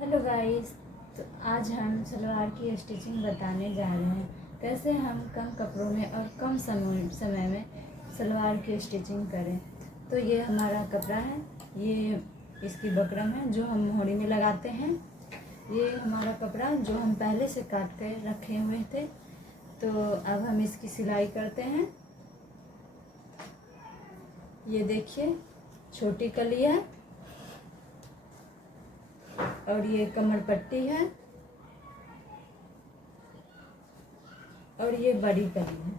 Hello guys. तो आज हम सलवार की स्टिचिंग बताने जा रहे हैं, कैसे हम कम कपड़ों में और कम समय में सलवार की स्टिचिंग करें। तो ये हमारा कपड़ा है, ये इसकी बकरम है जो हम मोहरी में लगाते हैं। ये हमारा कपड़ा जो हम पहले से काट कर रखे हुए थे। तो अब हम इसकी सिलाई करते हैं। ये देखिए, छोटी कली है और ये कमर पट्टी है और ये बड़ी कली है।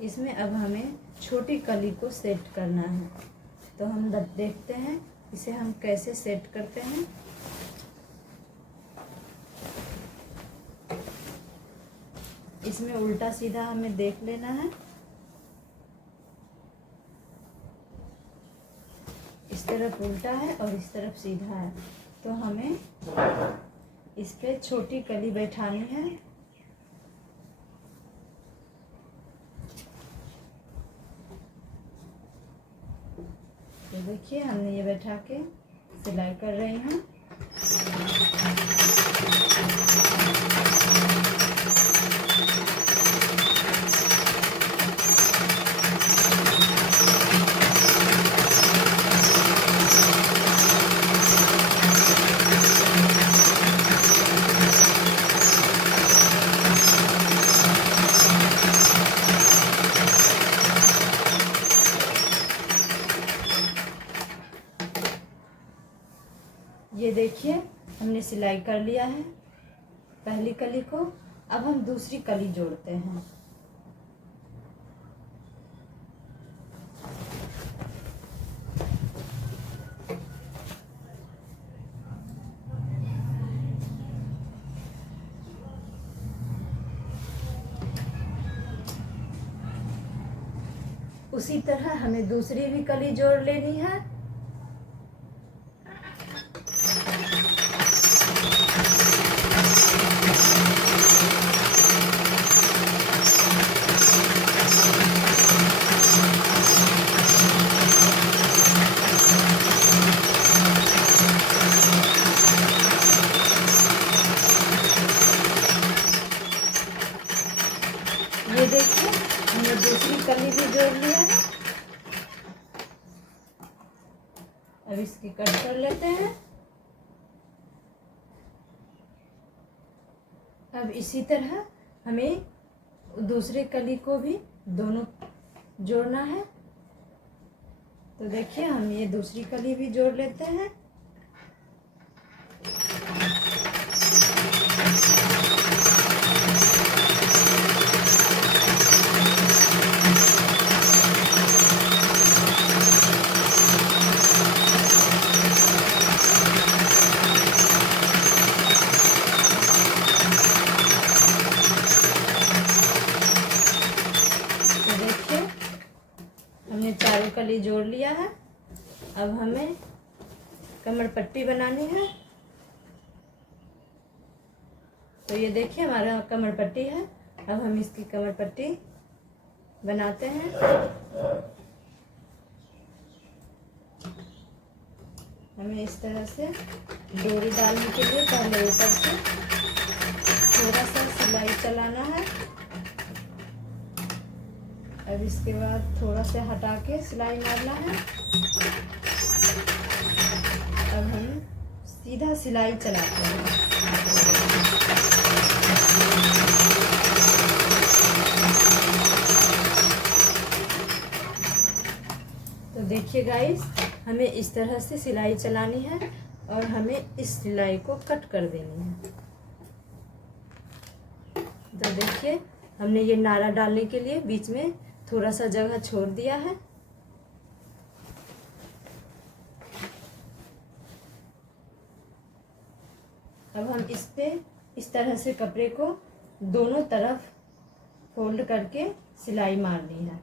इसमें अब हमें छोटी कली को सेट करना है। तो हम देखते हैं इसे हम कैसे सेट करते हैं। इसमें उल्टा सीधा हमें देख लेना है। इस तरफ उल्टा है और इस तरफ सीधा है। तो हमें इस पे छोटी कली बैठानी है। तो देखिए, हमने ये बैठा के सिलाई कर रही हूँ। ये देखिए, हमने सिलाई कर लिया है पहली कली को। अब हम दूसरी कली जोड़ते हैं। उसी तरह हमें दूसरी भी कली जोड़ लेनी है। ये देखिए, हमने दूसरी कली भी जोड़ लिया है। अब इसकी कट कर लेते हैं। अब इसी तरह हमें दूसरे कली को भी दोनों जोड़ना है। तो देखिए, हम ये दूसरी कली भी जोड़ लेते हैं। हमने चारों कली जोड़ लिया है। अब हमें कमर पट्टी बनानी है। तो ये देखिए, हमारा कमर पट्टी है। अब हम इसकी कमर पट्टी बनाते हैं। हमें इस तरह से डोरी डालने के लिए पहले ऊपर से थोड़ा सा सिलाई चलाना है। अब इसके बाद थोड़ा सा हटा के सिलाई मारना है। अब हम सीधा सिलाई चलाते हैं। तो देखिए गाइस, हमें इस तरह से सिलाई चलानी है और हमें इस सिलाई को कट कर देनी है। तो देखिए, हमने ये नारा डालने के लिए बीच में थोड़ा सा जगह छोड़ दिया है। अब हम इस पे इस तरह से कपड़े को दोनों तरफ फोल्ड करके सिलाई मारनी है।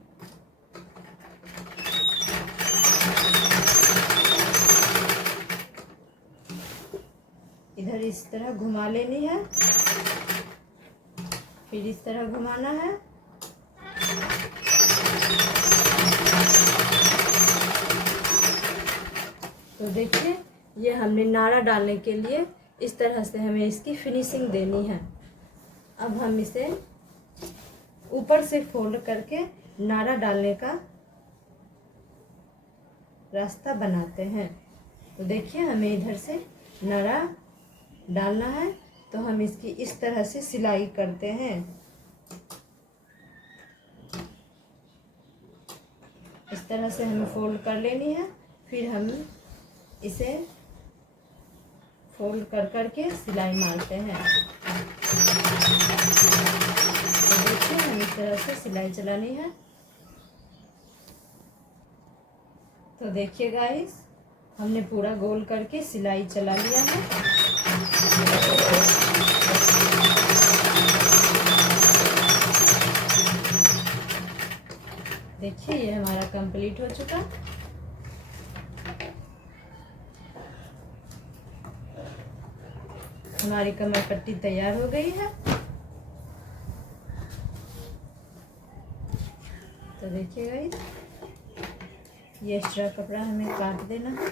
इधर इस तरह घुमा लेनी है, फिर इस तरह घुमाना है। तो देखिए, ये हमने नाड़ा डालने के लिए इस तरह से हमें इसकी फिनिशिंग देनी है। अब हम इसे ऊपर से फोल्ड करके नाड़ा डालने का रास्ता बनाते हैं। तो देखिए हमें इधर से नाड़ा डालना है, तो हम इसकी इस तरह से सिलाई करते हैं। इस तरह से हमें फोल्ड कर लेनी है, फिर हम इसे फोल्ड कर करके सिलाई मारते हैं। तो देखिए हम इस तरह से सिलाई चलानी है। तो देखिए गाइस, हमने पूरा गोल करके सिलाई चला लिया है। देखिए ये हमारा कंप्लीट हो चुका। हमारी कमर पट्टी तैयार हो गई है। तो देखिए गाइस, ये एक्स्ट्रा कपड़ा हमें काट देना है।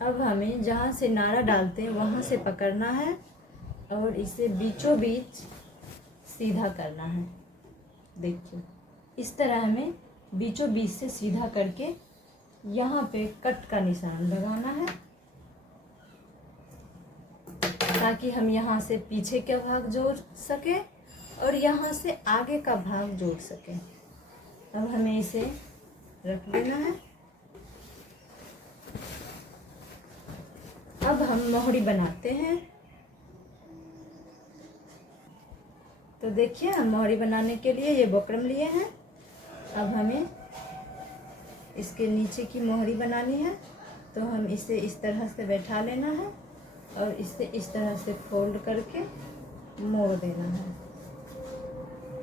अब हमें जहाँ से नाड़ा डालते हैं वहाँ से पकड़ना है और इसे बीचों बीच सीधा करना है। देखिए इस तरह हमें बीचों बीच से सीधा करके यहाँ पे कट का निशान लगाना है, ताकि हम यहाँ से पीछे का भाग जोड़ सके और यहाँ से आगे का भाग जोड़ सके। अब हमें इसे रख देना है। अब हम मोहरी बनाते हैं। तो देखिए हम मोहरी बनाने के लिए ये बुकरम लिए हैं। अब हमें इसके नीचे की मोहरी बनानी है, तो हम इसे इस तरह से बैठा लेना है और इसे इस तरह से फोल्ड करके मोड़ देना है।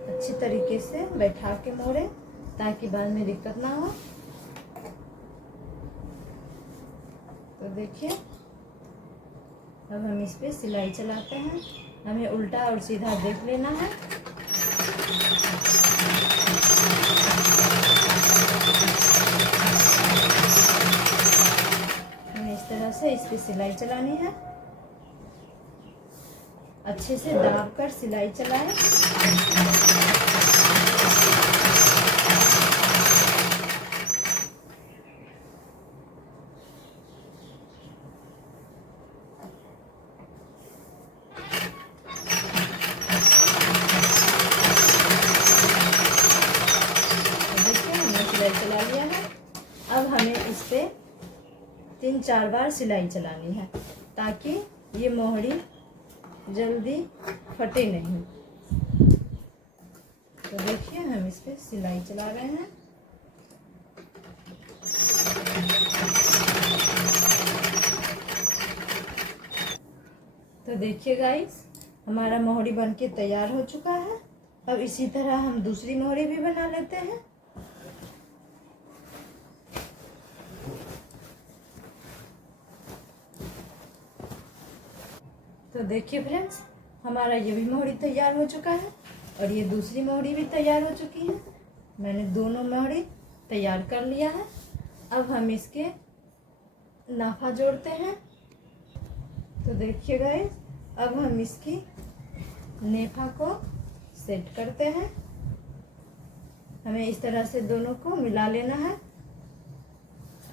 अच्छी तरीके से बैठा के मोड़े ताकि बाद में दिक्कत ना हो। तो देखिए अब हम इस पे सिलाई चलाते हैं। हमें उल्टा और सीधा देख लेना है। हमें इस तरह से इस पे सिलाई चलानी है। अच्छे से दाब कर सिलाई चलाएं। चला लिया है। अब हमें इस पे 3-4 बार सिलाई चलानी है, ताकि ये मोहरी जल्दी फटे नहीं। तो देखिए हम इस पे सिलाई चला रहे हैं। तो देखिए गाइस, हमारा मोहरी बनके तैयार हो चुका है। अब इसी तरह हम दूसरी मोहरी भी बना लेते हैं। तो देखिए फ्रेंड्स, हमारा ये भी मोहरी तैयार हो चुका है और ये दूसरी मोहरी भी तैयार हो चुकी है। मैंने दोनों मोहरी तैयार कर लिया है। अब हम इसके नाफा जोड़ते हैं। तो देखिए गाइस, अब हम इसकी नेफा को सेट करते हैं। हमें इस तरह से दोनों को मिला लेना है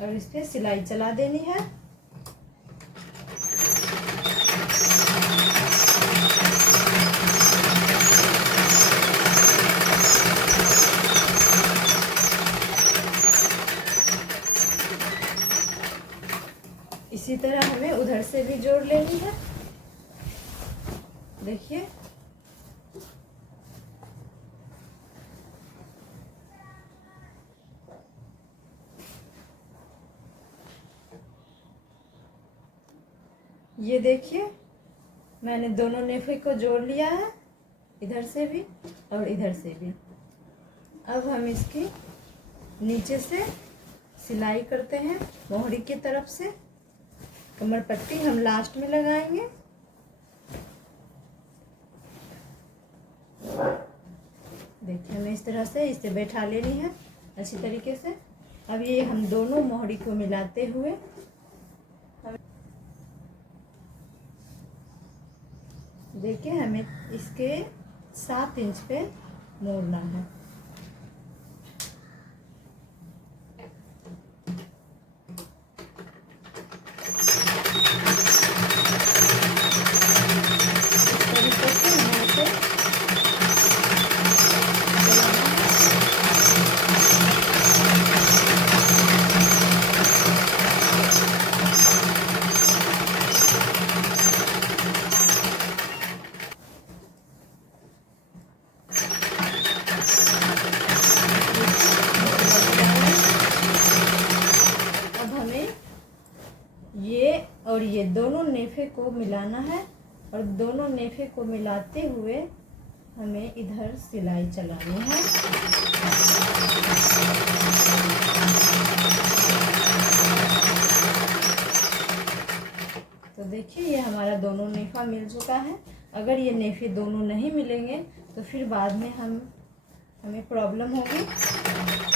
और इस पे सिलाई चला देनी है। इसी तरह हमें उधर से भी जोड़ लेनी है। देखिए ये देखिए, मैंने दोनों नेफे को जोड़ लिया है, इधर से भी और इधर से भी। अब हम इसकी नीचे से सिलाई करते हैं मोहरी की तरफ से। कमर पट्टी हम लास्ट में लगाएंगे। देखिए हमें इस तरह से इसे बैठा लेनी है अच्छी तरीके से। अब ये हम दोनों मोहरी को मिलाते हुए देखिए हमें इसके 7 इंच पे मोड़ना है। ये और ये दोनों नेफे को मिलाना है और दोनों नेफे को मिलाते हुए हमें इधर सिलाई चलानी है। तो देखिए ये हमारा दोनों नेफा मिल चुका है। अगर ये नेफे दोनों नहीं मिलेंगे तो फिर बाद में हमें प्रॉब्लम होगी,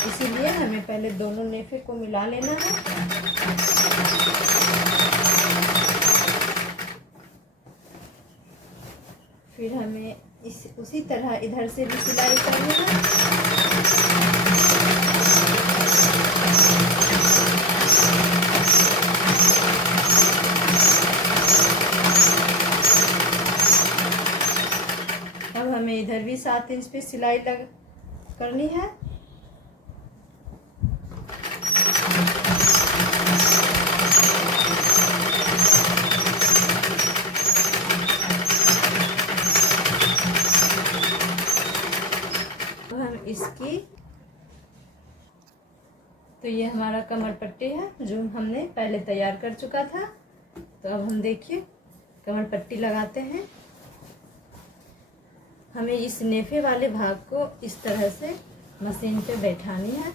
इसीलिए हमें पहले दोनों नेफे को मिला लेना है। फिर हमें उसी तरह इधर से भी सिलाई करनी है। अब हमें इधर भी 7 इंच पे सिलाई करनी है। इसकी तो ये हमारा कमर पट्टी है जो हमने पहले तैयार कर चुका था। तो अब हम देखिए कमर पट्टी लगाते हैं। हमें इस नेफे वाले भाग को इस तरह से मशीन पे बैठानी है।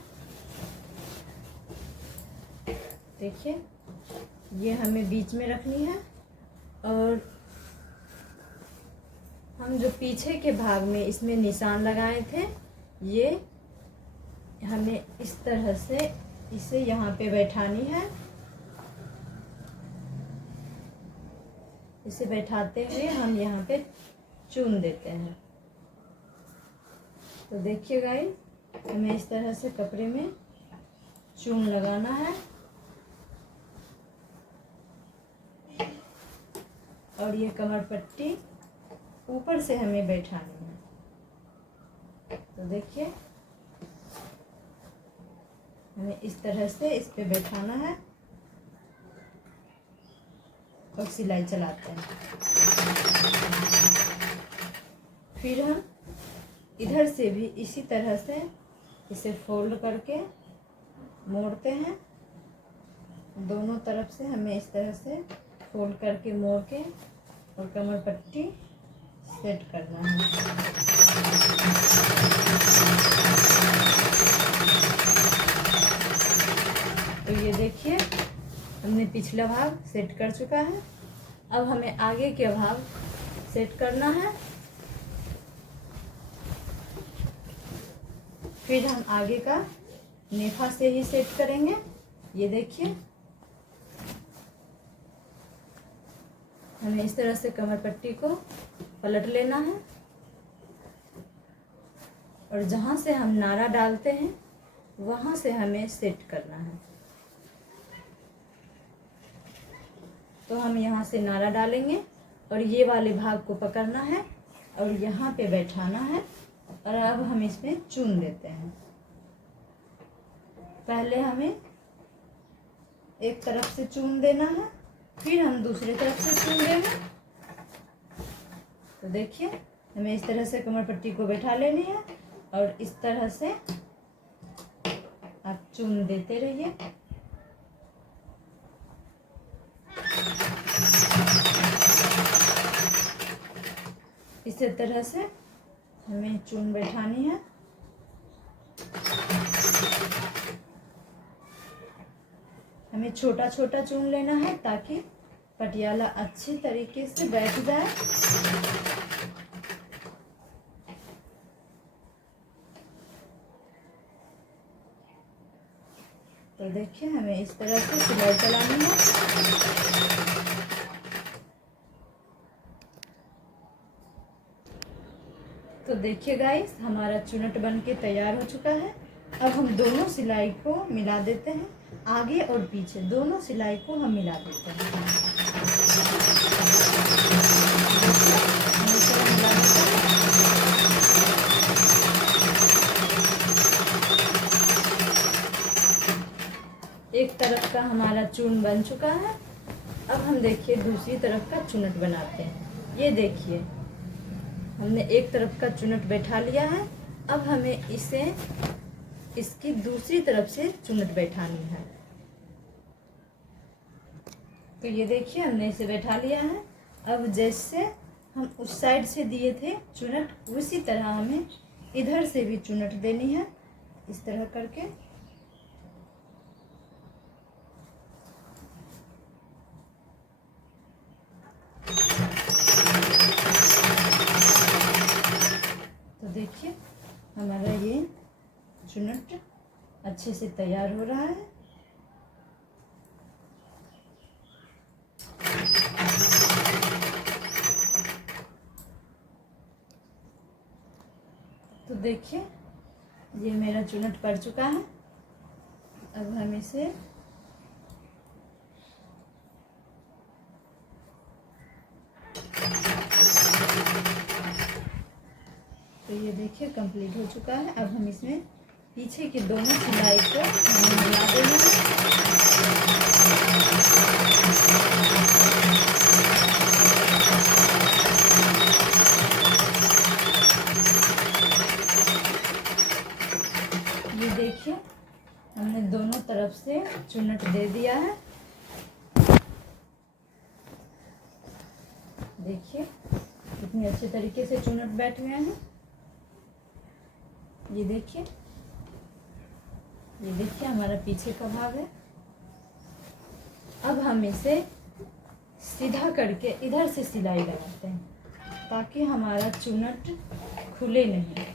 देखिए ये हमें बीच में रखनी है और हम जो पीछे के भाग में इसमें निशान लगाए थे ये हमें इस तरह से इसे यहाँ पे बैठानी है। इसे बैठाते हुए हम यहाँ पे चून देते हैं। तो देखिए गाइस हमें इस तरह से कपड़े में चून लगाना है और ये कमर पट्टी ऊपर से हमें बैठानी है। तो देखिए हमें इस तरह से इस पे बैठाना है और सिलाई चलाते हैं। फिर हम इधर से भी इसी तरह से इसे फोल्ड करके मोड़ते हैं। दोनों तरफ से हमें इस तरह से फोल्ड करके मोड़ के और कमर पट्टी सेट करना है। तो ये देखिए हमने पिछला भाग सेट कर चुका है। अब हमें आगे के भाग सेट करना है। फिर हम आगे का नेफा से ही सेट करेंगे। ये देखिए हमें इस तरह से कमर पट्टी को पलट लेना है और जहाँ से हम नारा डालते हैं वहाँ से हमें सेट करना है। तो हम यहाँ से नारा डालेंगे और ये वाले भाग को पकड़ना है और यहाँ पे बैठाना है और अब हम इसमें चून देते हैं। पहले हमें एक तरफ से चून देना है, फिर हम दूसरी तरफ से चून देंगे। तो देखिए हमें इस तरह से कमर पट्टी को बैठा लेनी है और इस तरह से आप चून देते रहिए। इसी तरह से हमें चून बैठानी है। हमें छोटा छोटा चून लेना है ताकि पटियाला अच्छी तरीके से बैठ जाए। तो देखिए हमें इस तरह से सिलाई चलानी है। तो देखिए गाइस, हमारा चुनट बन के तैयार हो चुका है। अब हम दोनों सिलाई को मिला देते हैं, आगे और पीछे दोनों सिलाई को हम मिला देते हैं। एक तरफ का हमारा चूर्ण बन चुका है। अब हम देखिए दूसरी तरफ का चुनट बनाते हैं। ये देखिए हमने एक तरफ का चुनट बैठा लिया है। अब हमें इसे इसकी दूसरी तरफ से चुनट बैठानी है। तो ये देखिए हमने इसे बैठा लिया है। अब जैसे हम उस साइड से दिए थे चुनट, उसी तरह हमें इधर से भी चुनट देनी है, इस तरह करके। तो देखिए हमारा ये चुनट अच्छे से तैयार हो रहा है। तो देखिए ये मेरा चुनट पड़ चुका है। अब हम इसे तो ये देखिए कंप्लीट हो चुका है। अब हम इसमें पीछे की दोनों सिलाई को हमें मिला देना है। ये देखिए हमने दोनों तरफ से चुनट दे दिया है। देखिए कितने अच्छे तरीके से चुनट बैठ गए हैं। ये देखिए हमारा पीछे का भाग है। अब हम इसे सीधा करके इधर से सिलाई लगाते हैं, ताकि हमारा चुनट खुले नहीं।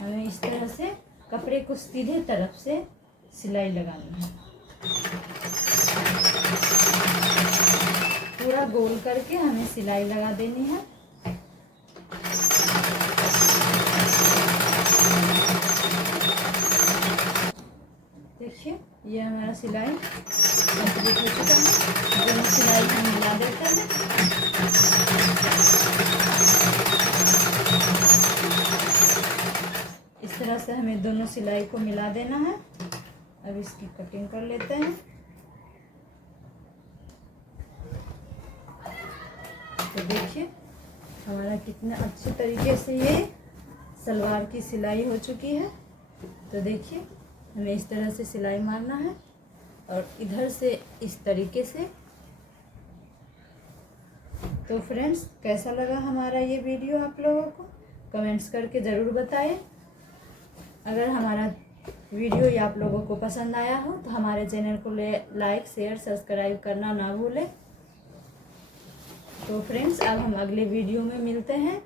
हमें इस तरह से कपड़े को सीधे तरफ से सिलाई लगानी है। पूरा गोल करके हमें सिलाई लगा देनी है। देखिए ये हमारा सिलाई कंप्लीट हो चुका है। दोनों सिलाई हम मिला देते हैं। इस तरह से हमें दोनों सिलाई को मिला देना है। अब इसकी कटिंग कर लेते हैं। तो देखिए हमारा कितना अच्छे तरीके से ये सलवार की सिलाई हो चुकी है। तो देखिए हमें इस तरह से सिलाई मारना है और इधर से इस तरीके से। तो फ्रेंड्स, कैसा लगा हमारा ये वीडियो आप लोगों को कमेंट्स करके ज़रूर बताएं। अगर हमारा वीडियो ये आप लोगों को पसंद आया हो तो हमारे चैनल को लाइक शेयर सब्सक्राइब करना ना भूलें। तो फ्रेंड्स अब हम अगले वीडियो में मिलते हैं।